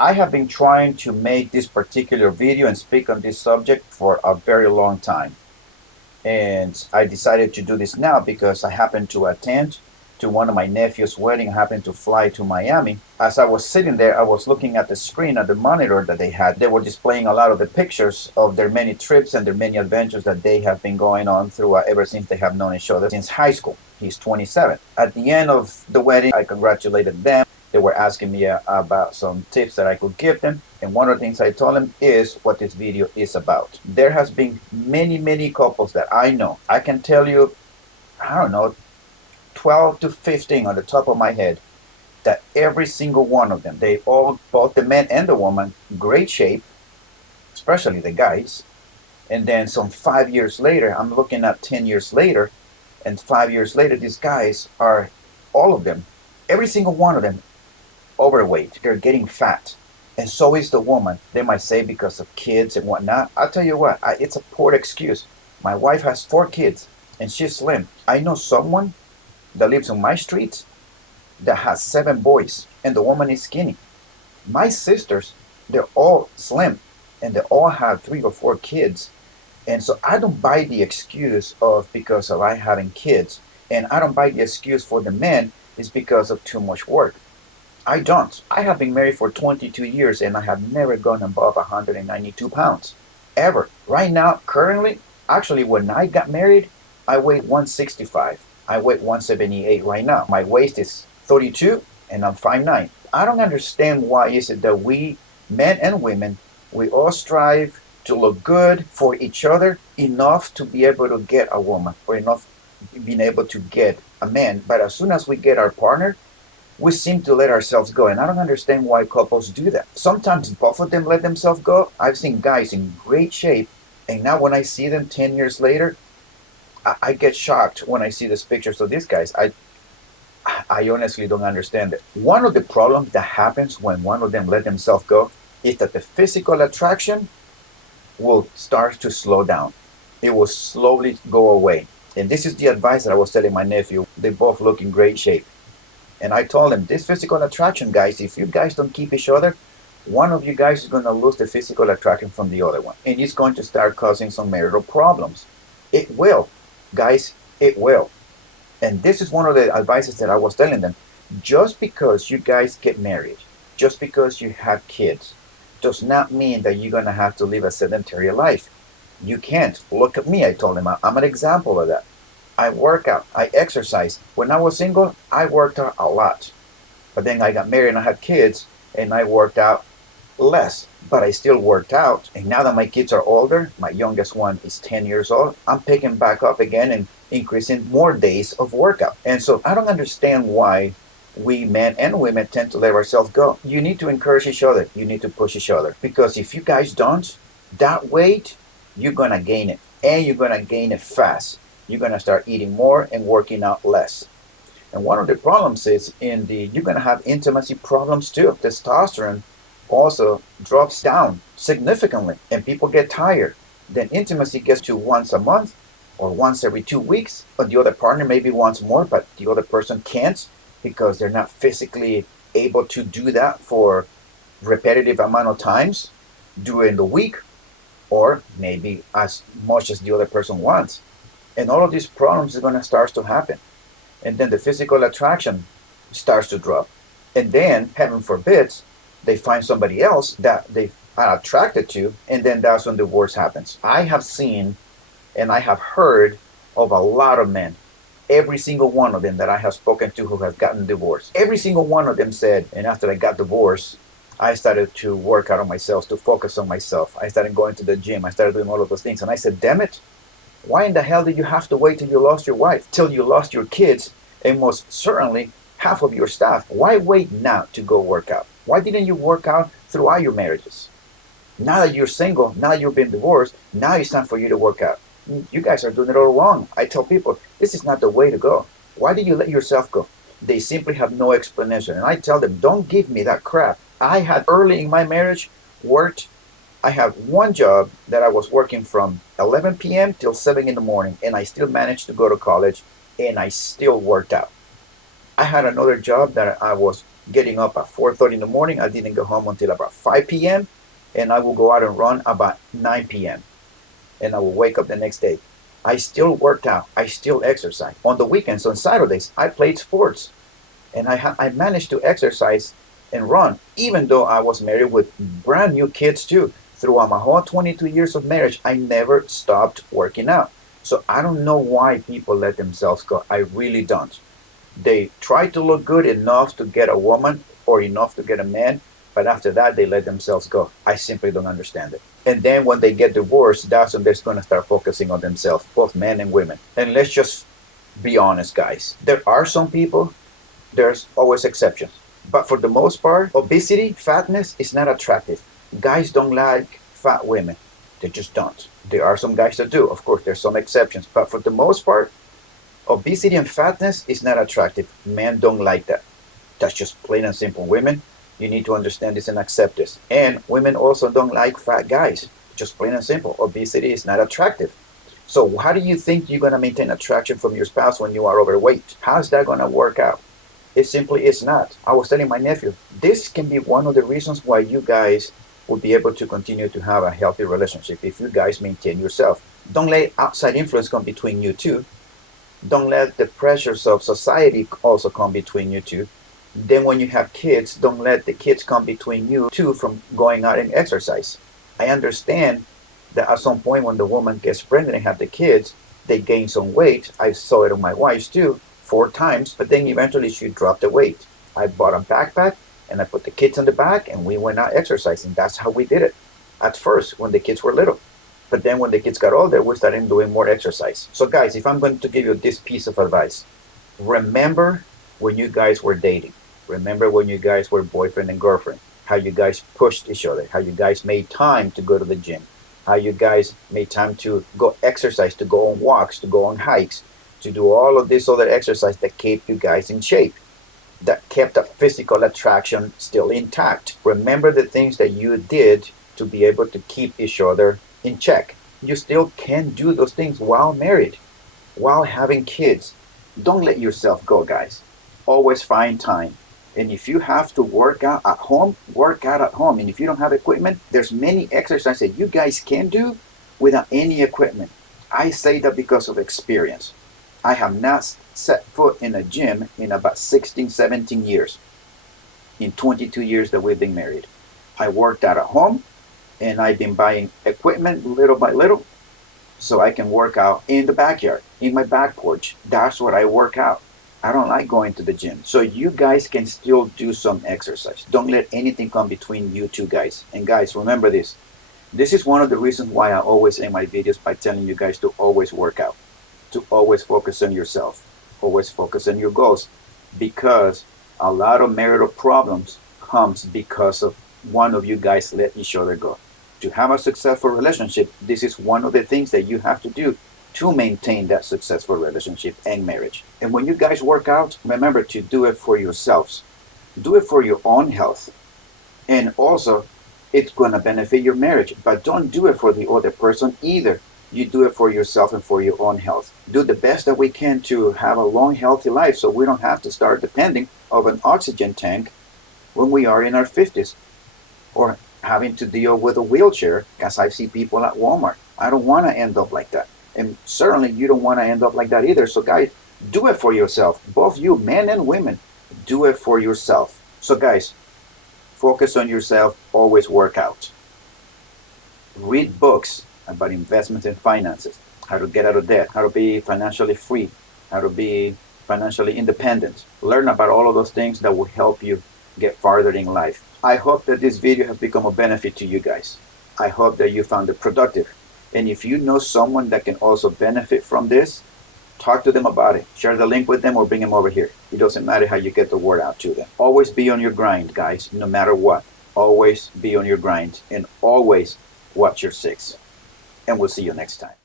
I have been trying to make this particular video and speak on this subject for a very long time. And I decided to do this now because I happened to attend to one of my nephew's wedding. I happened to fly to Miami. As I was sitting there, I was looking at the screen, at the monitor that they had. They were displaying a lot of the pictures of their many trips and their many adventures that they have been going on through ever since they have known each other since high school. He's 27. At the end of the wedding, I congratulated them. They were asking me about some tips that I could give them. And one of the things I told them is what this video is about. There has been many couples that I know. I can tell you, I don't know, 12 to 15 on the top of my head, that every single one of them, they all, both the men and the woman, great shape, especially the guys. And then some 5 years later, I'm looking at 10 years later, and 5 years later, these guys are, all of them, every single one of them, overweight. They're getting fat. And so is the woman. They might say because of kids and whatnot. I'll tell you what, it's a poor excuse. My wife has 4 kids and she's slim. I know someone that lives on my street that has 7 boys and the woman is skinny. My sisters, they're all slim and they all have 3 or 4 kids. And so I don't buy the excuse of because of I having kids. And I don't buy the excuse for the men is because of too much work. I don't. I have been married for 22 years and I have never gone above 192 pounds. Ever. Right now, currently, actually when I got married, I weighed 165. I weigh 178 right now. My waist is 32 and I'm 5'9". I don't understand why is it that we, men and women, we all strive to look good for each other enough to be able to get a woman or enough being able to get a man. But as soon as we get our partner, we seem to let ourselves go, and I don't understand why couples do that. Sometimes both of them let themselves go. I've seen guys in great shape, and now when I see them 10 years later, I get shocked when I see these pictures of these guys. I honestly don't understand it. One of the problems that happens when one of them let themselves go is that the physical attraction will start to slow down. It will slowly go away. And this is the advice that I was telling my nephew. They both look in great shape. And I told him, this physical attraction, guys, if you guys don't keep each other, one of you guys is going to lose the physical attraction from the other one. And it's going to start causing some marital problems. It will. Guys, it will. And this is one of the advices that I was telling them. Just because you guys get married, just because you have kids, does not mean that you're going to have to live a sedentary life. You can't. Look at me, I told him. I'm an example of that. I work out, I exercise. When I was single, I worked out a lot. But then I got married and I had kids and I worked out less. But I still worked out. And now that my kids are older, my youngest one is 10 years old, I'm picking back up again and increasing more days of workout. And so I don't understand why we men and women tend to let ourselves go. You need to encourage each other. You need to push each other. Because if you guys don't, that weight, you're going to gain it. And you're going to gain it fast. You're going to start eating more and working out less. And one of the problems is you're going to have intimacy problems too. Testosterone also drops down significantly and people get tired. Then intimacy gets to once a month or once every 2 weeks, but the other partner maybe wants more, but the other person can't because they're not physically able to do that for repetitive amount of times during the week, or maybe as much as the other person wants. And all of these problems are going to start to happen. And then the physical attraction starts to drop. And then, heaven forbid, they find somebody else that they are attracted to, and then that's when divorce happens. I have seen and I have heard of a lot of men, every single one of them that I have spoken to who have gotten divorced. Every single one of them said, and after I got divorced, I started to work out on myself, to focus on myself. I started going to the gym. I started doing all of those things. And I said, damn it. Why in the hell did you have to wait till you lost your wife, till you lost your kids, and most certainly half of your staff? Why wait now to go work out? Why didn't you work out throughout your marriages? Now that you're single, now that you've been divorced, now it's time for you to work out. You guys are doing it all wrong. I tell people, this is not the way to go. Why did you let yourself go? They simply have no explanation. And I tell them, don't give me that crap. I had early in my marriage worked. I have one job that I was working from 11 p.m. till 7 in the morning, and I still managed to go to college, and I still worked out. I had another job that I was getting up at 4:30 in the morning. I didn't go home until about 5 p.m. and I will go out and run about 9 p.m. and I will wake up the next day. I still worked out. I still exercise. On the weekends, on Saturdays, I played sports, and I managed to exercise and run, even though I was married with brand new kids too. Throughout my whole 22 years of marriage, I never stopped working out. So I don't know why people let themselves go. I really don't. They try to look good enough to get a woman or enough to get a man, but after that, they let themselves go. I simply don't understand it. And then when they get divorced, that's when they're going to start focusing on themselves, both men and women. And let's just be honest, guys. There are some people, there's always exceptions. But for the most part, obesity, fatness is not attractive. Guys don't like fat women. They just don't. There are some guys that do. Of course, there's some exceptions. But for the most part, obesity and fatness is not attractive. Men don't like that. That's just plain and simple. Women, you need to understand this and accept this. And women also don't like fat guys. Just plain and simple. Obesity is not attractive. So how do you think you're going to maintain attraction from your spouse when you are overweight? How's that going to work out? It simply is not. I was telling my nephew, this can be one of the reasons why you guys will be able to continue to have a healthy relationship if you guys maintain yourself. Don't let outside influence come between you two. Don't let the pressures of society also come between you two. Then when you have kids, don't let the kids come between you two from going out and exercise. I understand that at some point when the woman gets pregnant and have the kids, they gain some weight. I saw it on my wife's too, 4 times, but then eventually she dropped the weight. I bought a backpack and I put the kids on the back and we went out exercising. That's how we did it at first when the kids were little. But then when the kids got older, we started doing more exercise. So guys, if I'm going to give you this piece of advice, remember when you guys were dating. Remember when you guys were boyfriend and girlfriend, how you guys pushed each other, how you guys made time to go to the gym, how you guys made time to go exercise, to go on walks, to go on hikes, to do all of this other exercise that kept you guys in shape, that kept the physical attraction still intact. Remember the things that you did to be able to keep each other in check. You still can do those things while married, while having kids. Don't let yourself go, guys. Always find time. And if you have to work out at home, work out at home. And if you don't have equipment, there's many exercises that you guys can do without any equipment. I say that because of experience. I have not set foot in a gym in about 16, 17 years. In 22 years that we've been married. I worked out at home and I've been buying equipment little by little so I can work out in the backyard, in my back porch. That's what I work out. I don't like going to the gym. So you guys can still do some exercise. Don't let anything come between you two guys. And guys, remember this. This is one of the reasons why I always end my videos by telling you guys to always work out, to always focus on yourself, always focus on your goals, because a lot of marital problems comes because of one of you guys let each other go. To have a successful relationship, this is one of the things that you have to do to maintain that successful relationship and marriage. And when you guys work out, remember to do it for yourselves. Do it for your own health. And also, it's going to benefit your marriage. But don't do it for the other person either. You do it for yourself and for your own health. Do the best that we can to have a long, healthy life so we don't have to start depending on an oxygen tank when we are in our 50s. Or having to deal with a wheelchair, as I see people at Walmart. I don't want to end up like that. And certainly you don't want to end up like that either. So guys, do it for yourself. Both you, men and women, do it for yourself. So guys, focus on yourself. Always work out. Read books about investments and finances. How to get out of debt. How to be financially free. How to be financially independent. Learn about all of those things that will help you get farther in life. I hope that this video has become a benefit to you guys. I hope that you found it productive. And if you know someone that can also benefit from this, talk to them about it. Share the link with them or bring them over here. It doesn't matter how you get the word out to them. Always be on your grind, guys, no matter what. Always be on your grind and always watch your 6. And we'll see you next time.